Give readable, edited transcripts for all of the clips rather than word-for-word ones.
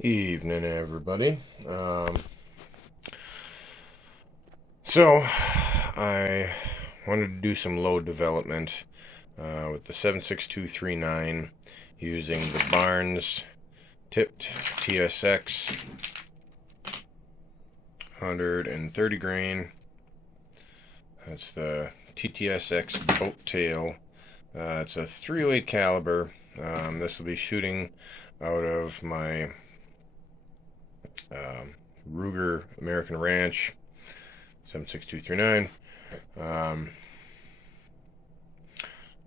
Evening, everybody. So, I wanted to do some load development with the 76239 using the Barnes tipped TSX 130 grain. That's the TTSX boat tail. It's a 308 caliber. This will be shooting out of my Ruger American Ranch 76239.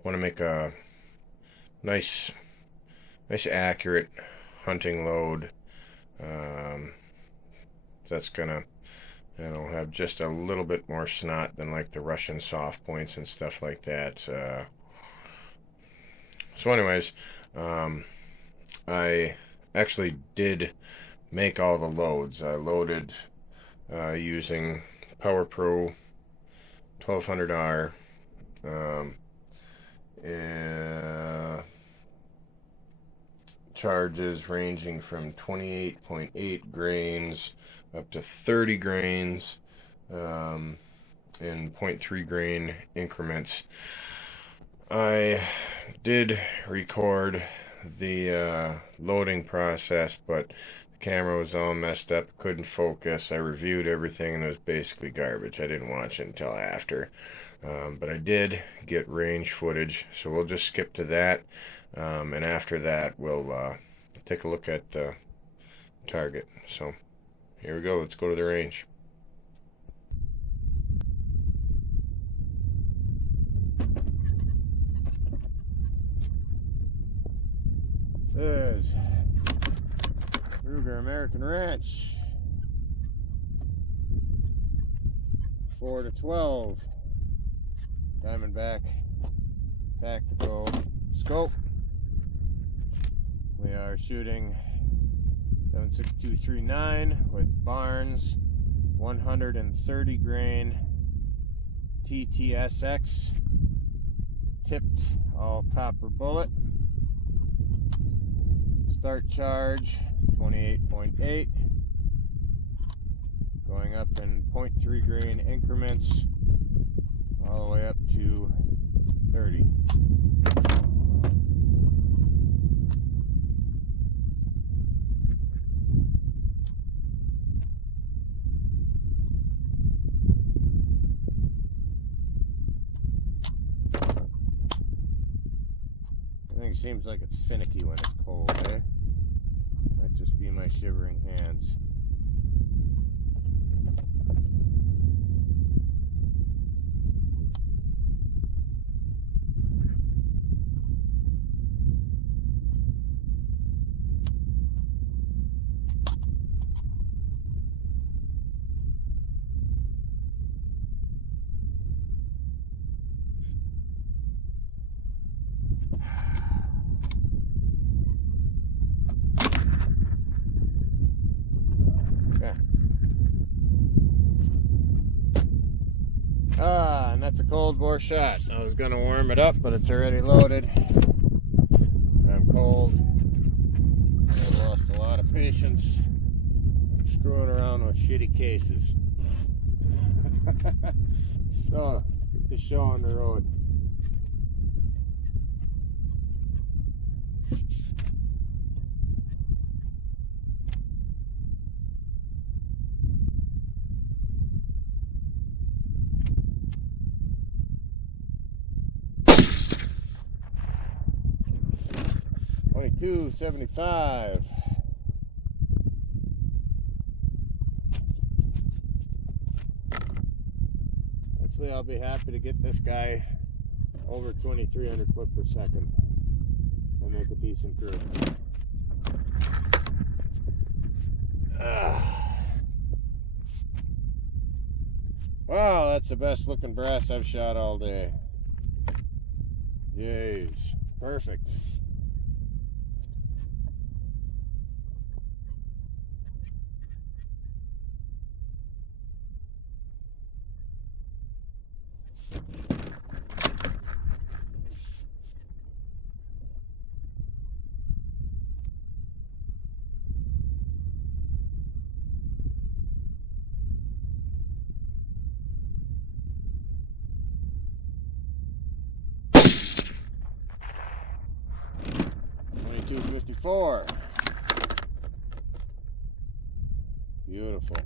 Want to make a nice accurate hunting load. That's gonna have just a little bit more snot than like the Russian soft points and stuff like that. So anyways, I actually did make all the loads. I loaded using Power Pro 1200R, charges ranging from 28.8 grains up to 30 grains, in 0.3 grain increments. I did record the loading process, but the camera was all messed up, couldn't focus. I reviewed everything and it was basically garbage. I didn't watch it until after. But I did get range footage, so we'll just skip to that. And after that, we'll take a look at the target. So here we go. Let's go to the range. This is Ruger American Ranch, 4 to 12 Diamondback tactical scope. We are shooting 76239 with Barnes 130 grain TTSX tipped all copper bullet. Start charge 28.8, going up in 0.3 grain increments all the way up to 30. Everything seems like it's finicky when it's cold, eh? Might just be my shivering hands. And that's a cold bore shot. I was gonna warm it up, but it's already loaded. I'm cold. I've lost a lot of patience. I'm screwing around with shitty cases. So, get the show on the road. $22.75. Hopefully I'll be happy to get this guy over 2,300 foot per second and make a decent crew. Wow, that's the best looking brass I've shot all day. Jeez, perfect. 2254. Beautiful.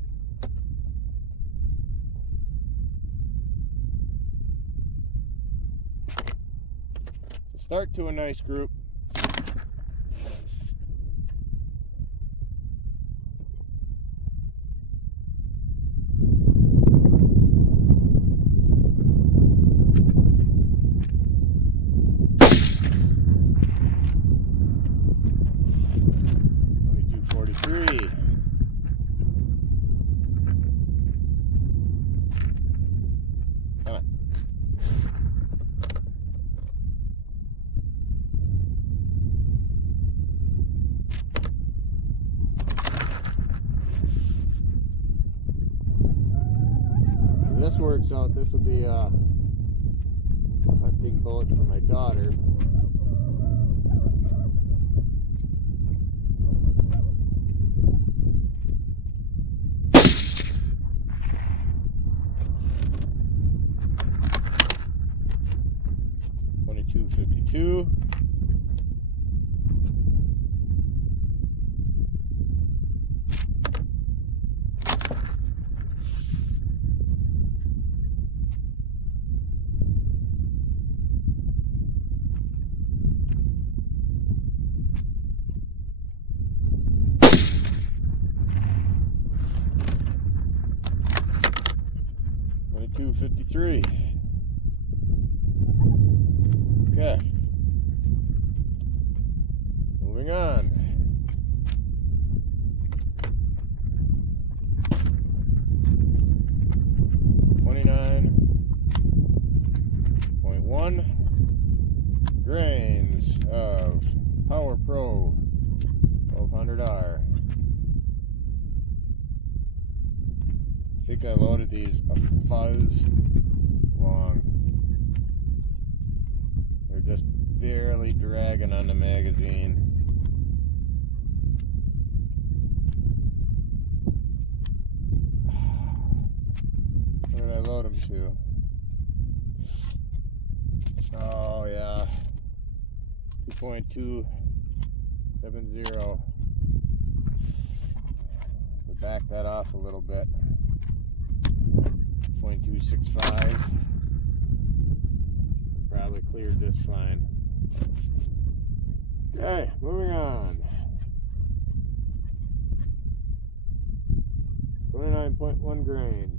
So start to a nice group. This works out. This will be a hunting bullet for my daughter. $22.52. $22.53. Okay. Moving on. .1 grains of Power Pro 1200R. I think I loaded these a fuzz long. They're just barely dragging on the magazine. Where did I load them to? Oh yeah, 2.270. To back that off a little bit. 0.265. Probably cleared this fine. Okay, moving on. 29.1 grains.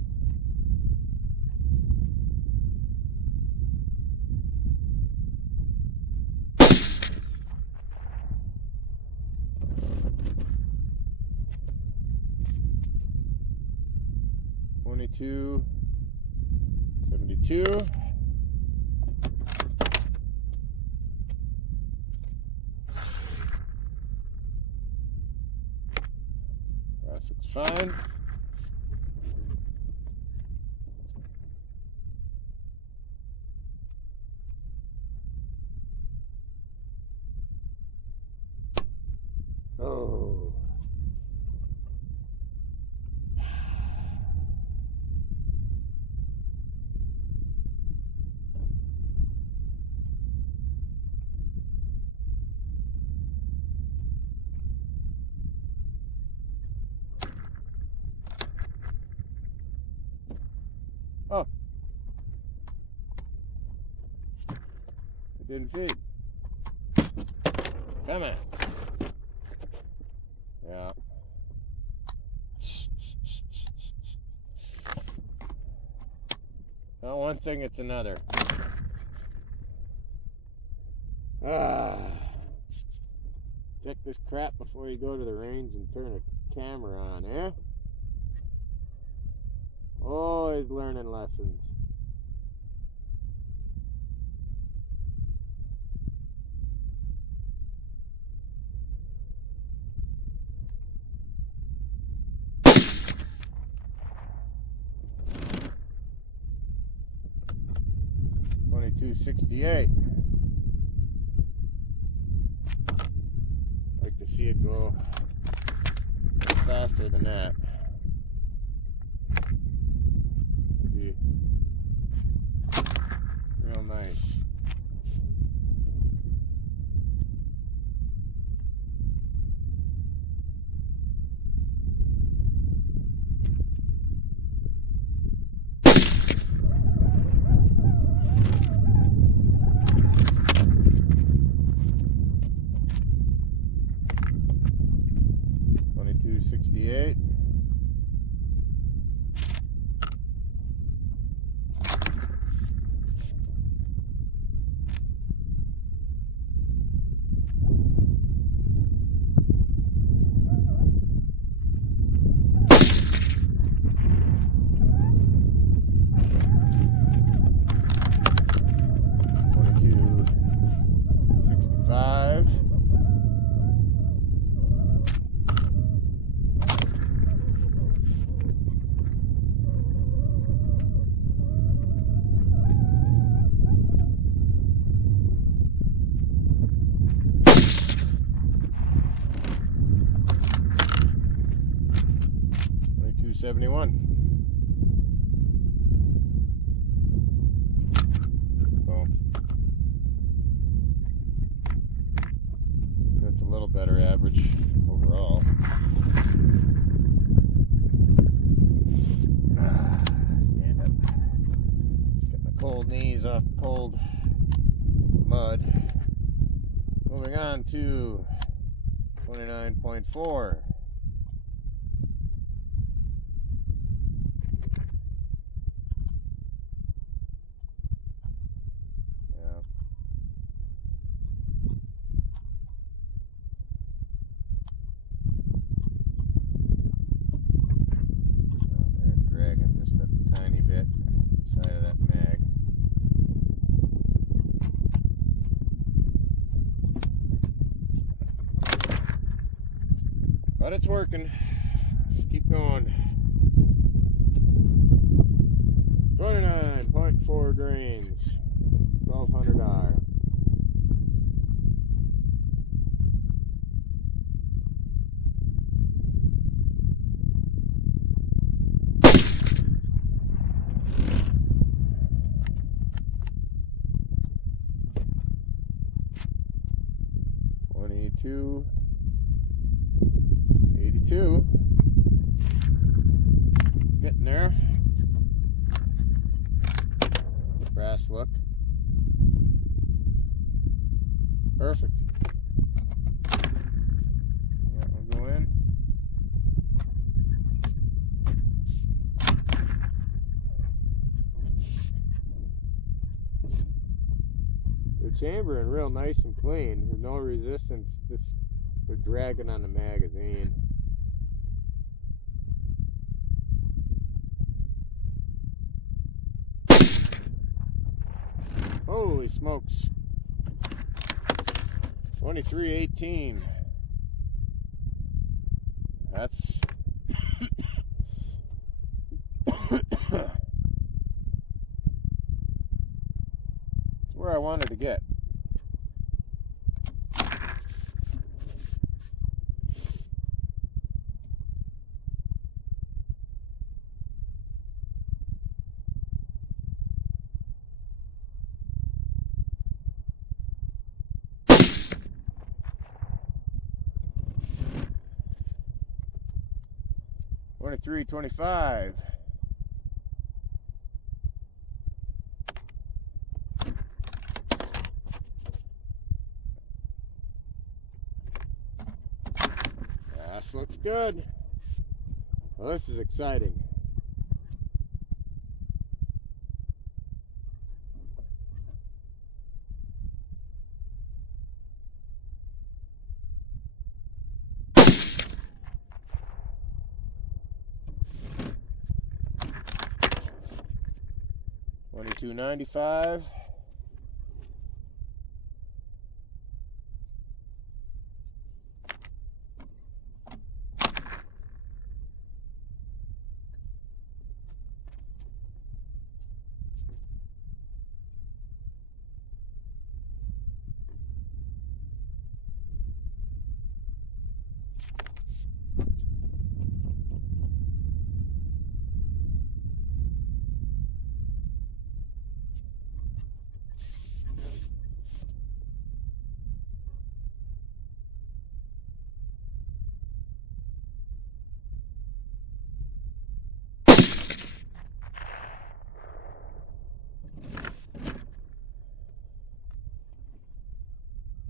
$22.72. Traffic's fine. Oh. Oh. It didn't feed. Come on. Yeah. Not one thing, it's another. Check this crap before you go to the range and turn a camera on, eh? Always learning lessons. $22.68. Like to see it go faster than that. Maybe real nice. 2268. $71. Boom. That's a little better average overall. Stand up. Get my cold knees off the cold mud. Moving on to 29.4. But it's working. Let's keep going. 29.4 grains. 1200 R. $22.82. It's getting there. Brass look. Perfect. Yeah, we'll go in. The chambering real nice and clean. There's no resistance. Just they're dragging on the magazine. Holy smokes. 2318. That's where I wanted to get. $23.25. This looks good. Well, this is exciting. $22.95.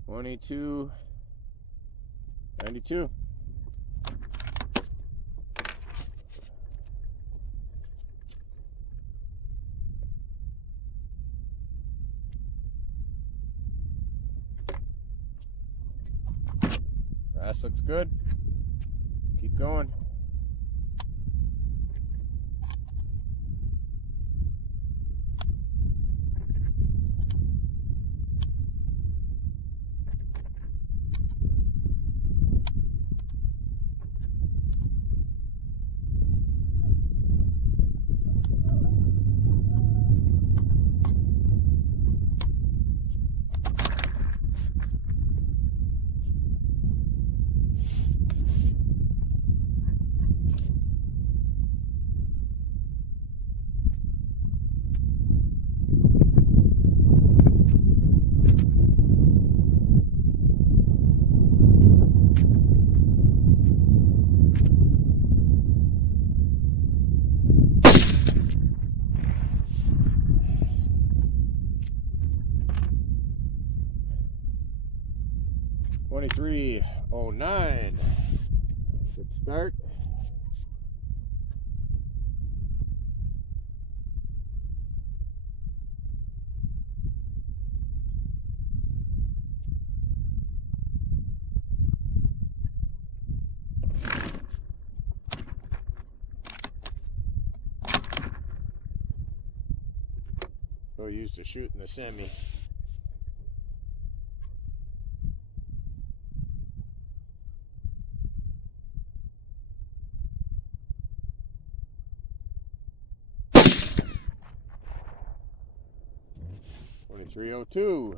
$22.92. good. Keep going. $23.09. Good start. So used to shooting the semi. $23.02.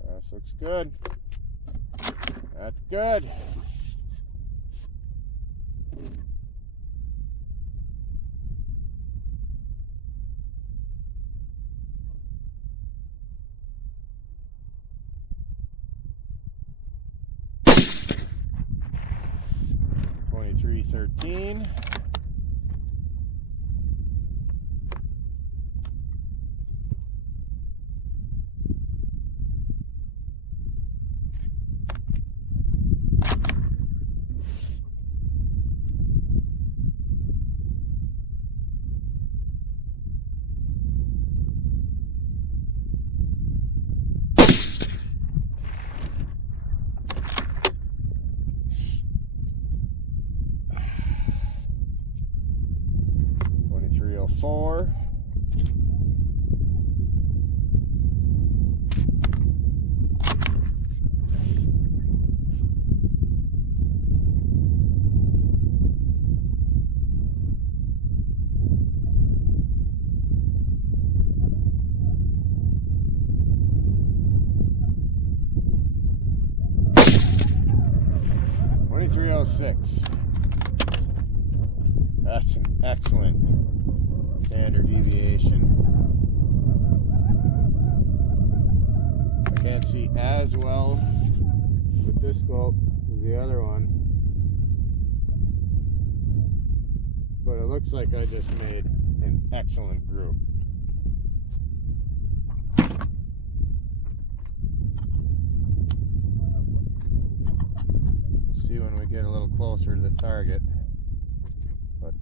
This looks good. That's good. $23.13. $23.04. $23.06. That's an excellent standard deviation. I can't see as well with this scope as the other one, but it looks like I just made an excellent group. See when we get a little closer to the target, but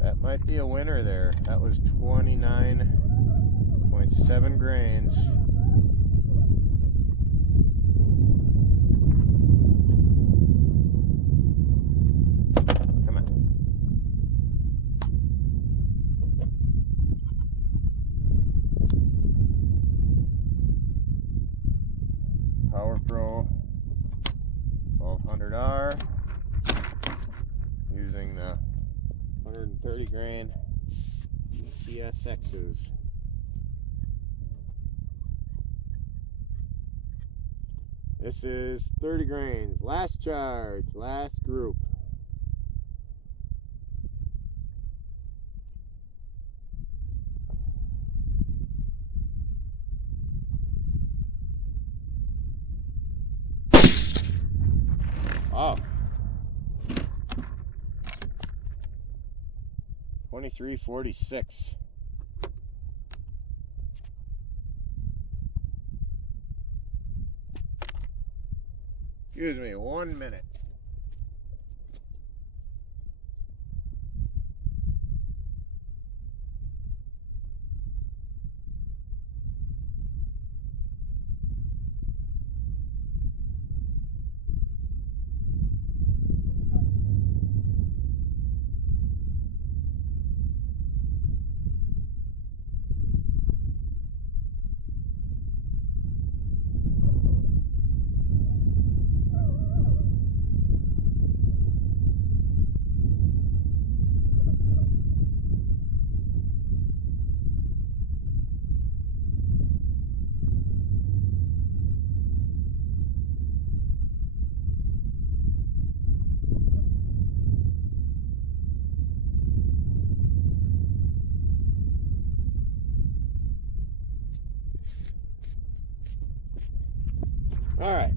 that might be a winner there. That was 29.7 grains. Come on. Power Pro 1200R using the 130 grain TTSXs. This is 30 grains. Last charge, last group. Oh. 23.46. Excuse me, 1 minute. All right.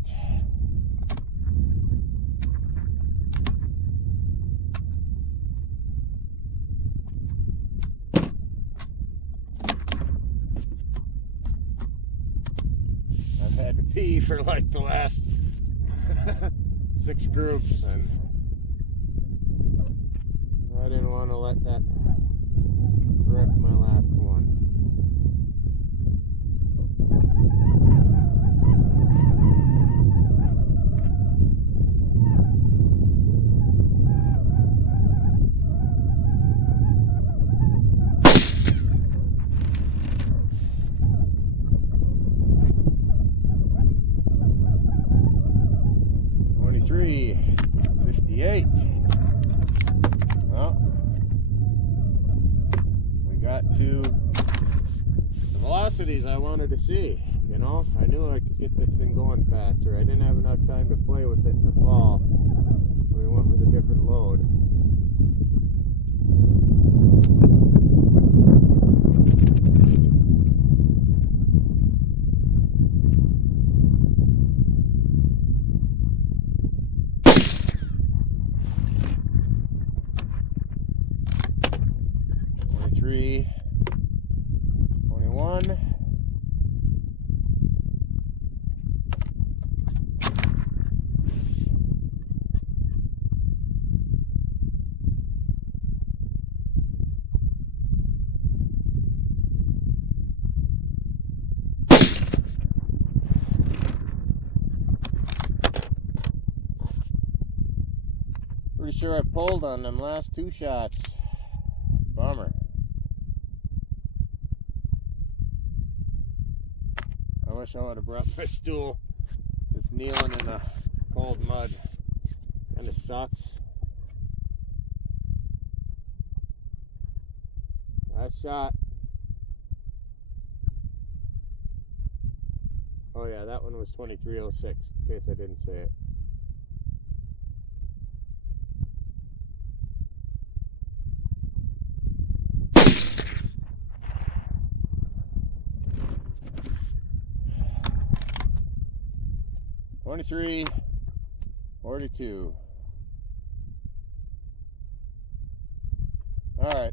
I've had to pee for like the last 6 groups, and I didn't want to let that wreck my last one. $23.58. Well, we got to the velocities I wanted to see. You know, I knew I could get this thing going faster. I didn't have enough time to play with it in the fall. We went with a different load. $23.21. Pretty sure I pulled on them last 2 shots. Bummer. I wish I would have brought my stool. Just kneeling in the cold mud kind of sucks. Last shot. Oh yeah, that one was 23.06, in case I didn't say it. $23.42. All right.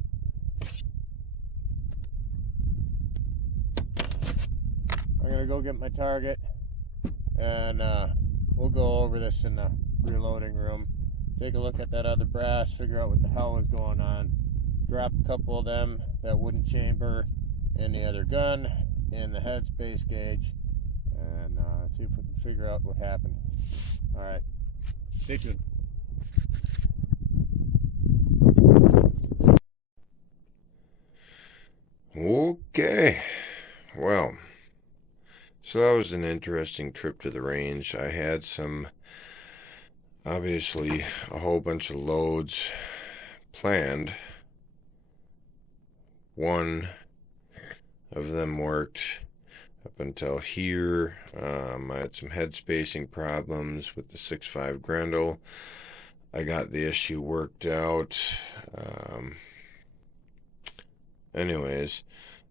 I'm gonna go get my target, and we'll go over this in the reloading room. Take a look at that other brass, figure out what the hell is going on. Drop a couple of them, that wooden chamber, in the other gun, in the headspace gauge, and see if we can figure out what happened. All right, stay tuned. Okay, well, so that was an interesting trip to the range. I had obviously a whole bunch of loads planned. One of them worked up until here. I had some head spacing problems with the 6.5 Grendel. I got the issue worked out. Anyways,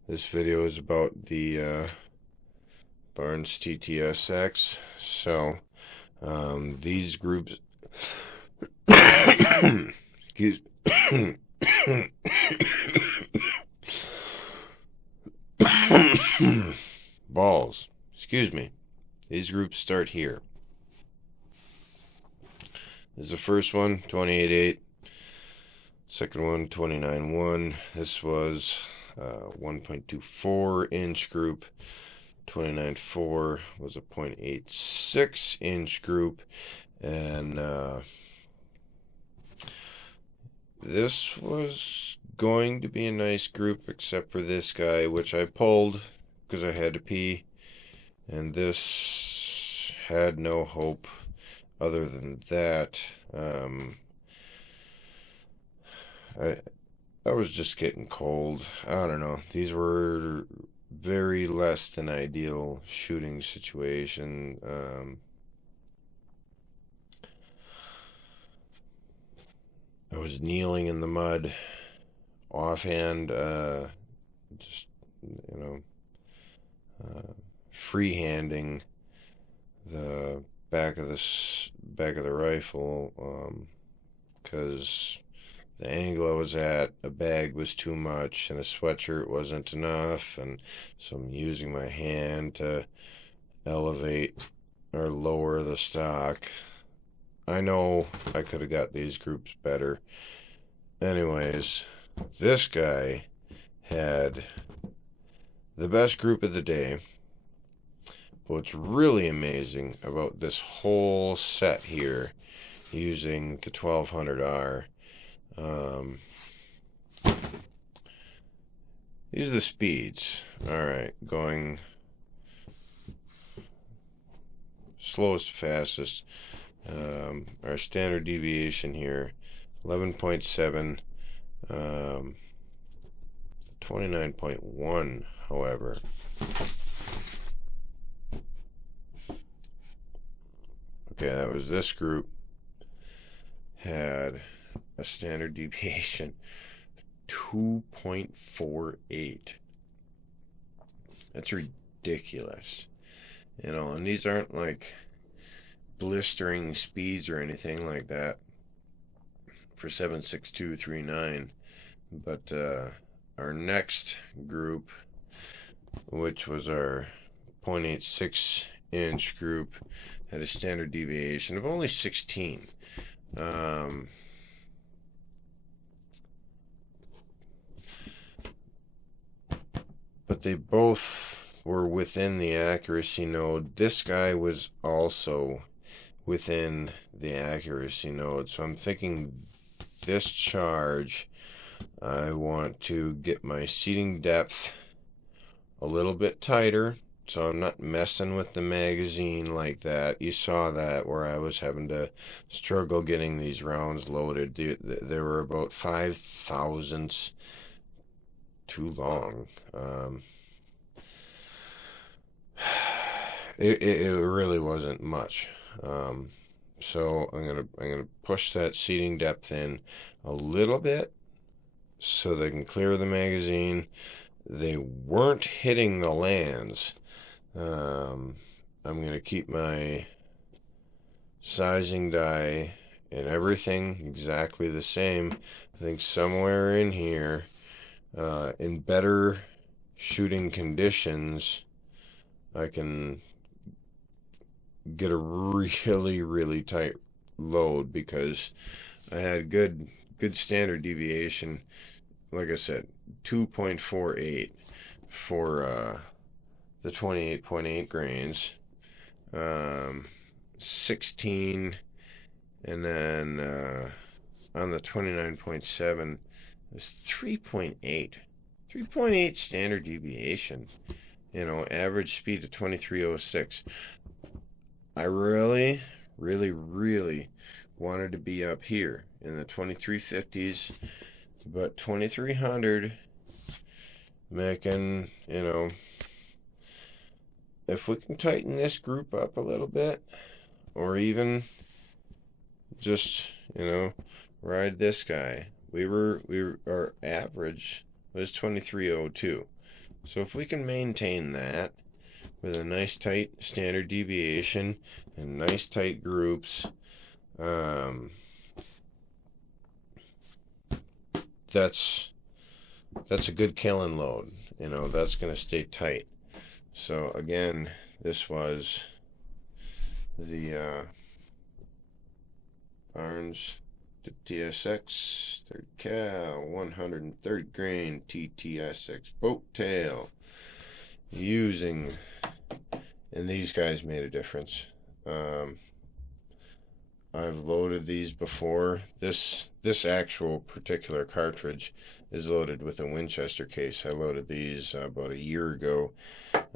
this video is about the Barnes TTSX. So these groups excuse balls, excuse me. These groups start here. This is the first one, 28.8. Second one, 29.1. This was 1.24 inch group. 29.4 was a 0.86 inch group, and this was going to be a nice group except for this guy, which I pulled because I had to pee, and this had no hope other than that. I was just getting cold. I don't know. These were very less than ideal shooting situation. I was kneeling in the mud, offhand, just, freehanding the back of the rifle, because the angle I was at, a bag was too much and a sweatshirt wasn't enough, and so I'm using my hand to elevate or lower the stock. I know I could have got these groups better. Anyways, this guy had the best group of the day. What's really amazing about this whole set here, using the 1200R, these are the speeds. Alright, going slowest to fastest. Our standard deviation here, 11.7, 29.1, however. Okay, that was this group. Had a standard deviation 2.48. That's ridiculous. You know, and these aren't like blistering speeds or anything like that for 76239. But our next group, which was our 0.86 inch group, had a standard deviation of only 16. But they both were within the accuracy node. This guy was also within the accuracy node. So I'm thinking this charge, I want to get my seating depth a little bit tighter, so I'm not messing with the magazine like that. You saw that where I was having to struggle getting these rounds loaded. They were about 5 thousandths too long. It really wasn't much. So I'm gonna push that seating depth in a little bit so they can clear the magazine. They weren't hitting the lands. I'm going to keep my sizing die and everything exactly the same. I think somewhere in here, in better shooting conditions, I can get a really, really tight load, because I had good standard deviation. Like I said, 2.48 for the 28.8 grains, 16, and then on the 29.7 it was 3.8 standard deviation. You know, average speed of 2306. I really wanted to be up here in the 2350s, but 2300, making, you know, if we can tighten this group up a little bit, or even just, you know, ride this guy. Our average was 2302. So if we can maintain that with a nice tight standard deviation and nice tight groups, that's a good killing load. You know, that's going to stay tight. So again, this was the Barnes TTSX 3rd cal 130 grain TTSX boat tail, using, and these guys made a difference. I've loaded these before. This actual particular cartridge is loaded with a Winchester case. I loaded these about a year ago.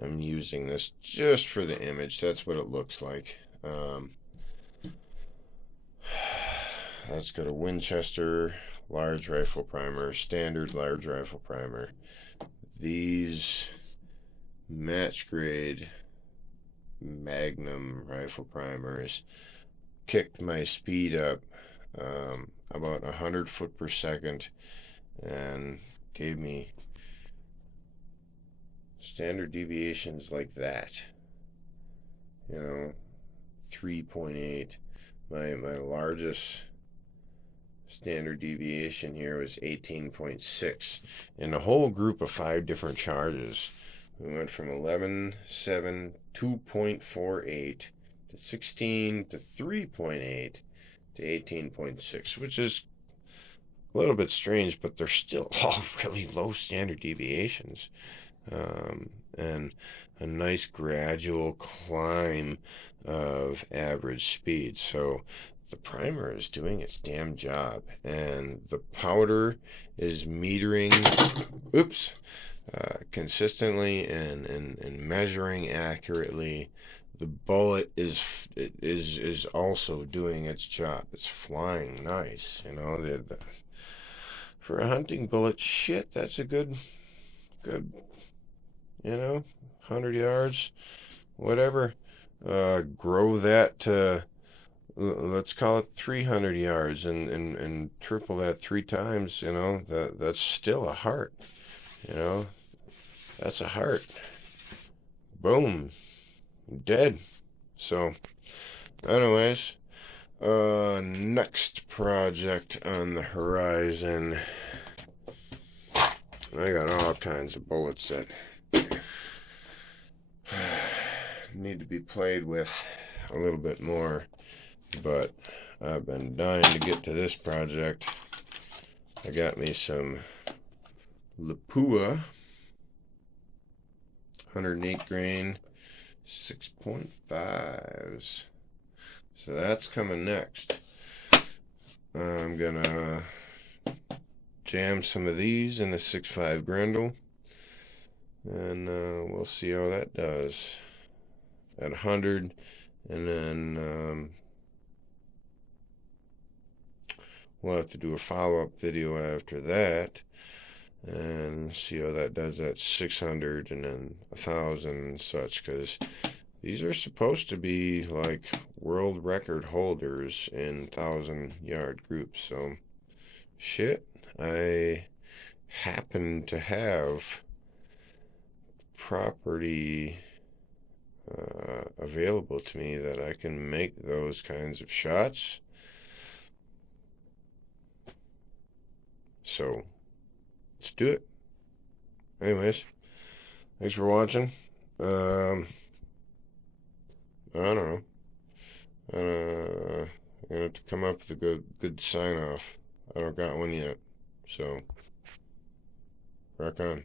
I'm using this just for the image. That's what it looks like. That's got a Winchester large rifle primer, standard large rifle primer. These match grade Magnum rifle primers kicked my speed up about 100 foot per second and gave me standard deviations like that. You know, 3.8. My largest standard deviation here was 18.6. In a whole group of 5 different charges, we went from 11, 7, 2.48 to 16 to 3.8 to 18.6, which is a little bit strange, but they're still all really low standard deviations. And a nice gradual climb of average speed. So the primer is doing its damn job, and the powder is metering consistently and measuring accurately. The bullet is also doing its job. It's flying nice, you know. For a hunting bullet, shit, that's a good, you know, 100 yards, whatever. Grow that to, let's call it 300 yards, and triple that 3 times, you know. That's still a heart, you know. That's a heart. Boom. Dead. So, anyways, next project on the horizon. I got all kinds of bullets that need to be played with a little bit more, but I've been dying to get to this project. I got me some Lapua 108 grain 6.5s. So that's coming next. I'm gonna jam some of these in a 6.5 Grendel, and we'll see how that does at 100, and then we'll have to do a follow-up video after that and see how that does at 600 and then 1,000 and such, because these are supposed to be like world record holders in 1,000-yard groups. So shit, I happen to have property available to me that I can make those kinds of shots. So let's do it. Anyways, thanks for watching. I don't know. I'm gonna have to come up with a good sign off. I don't got one yet. So rock on.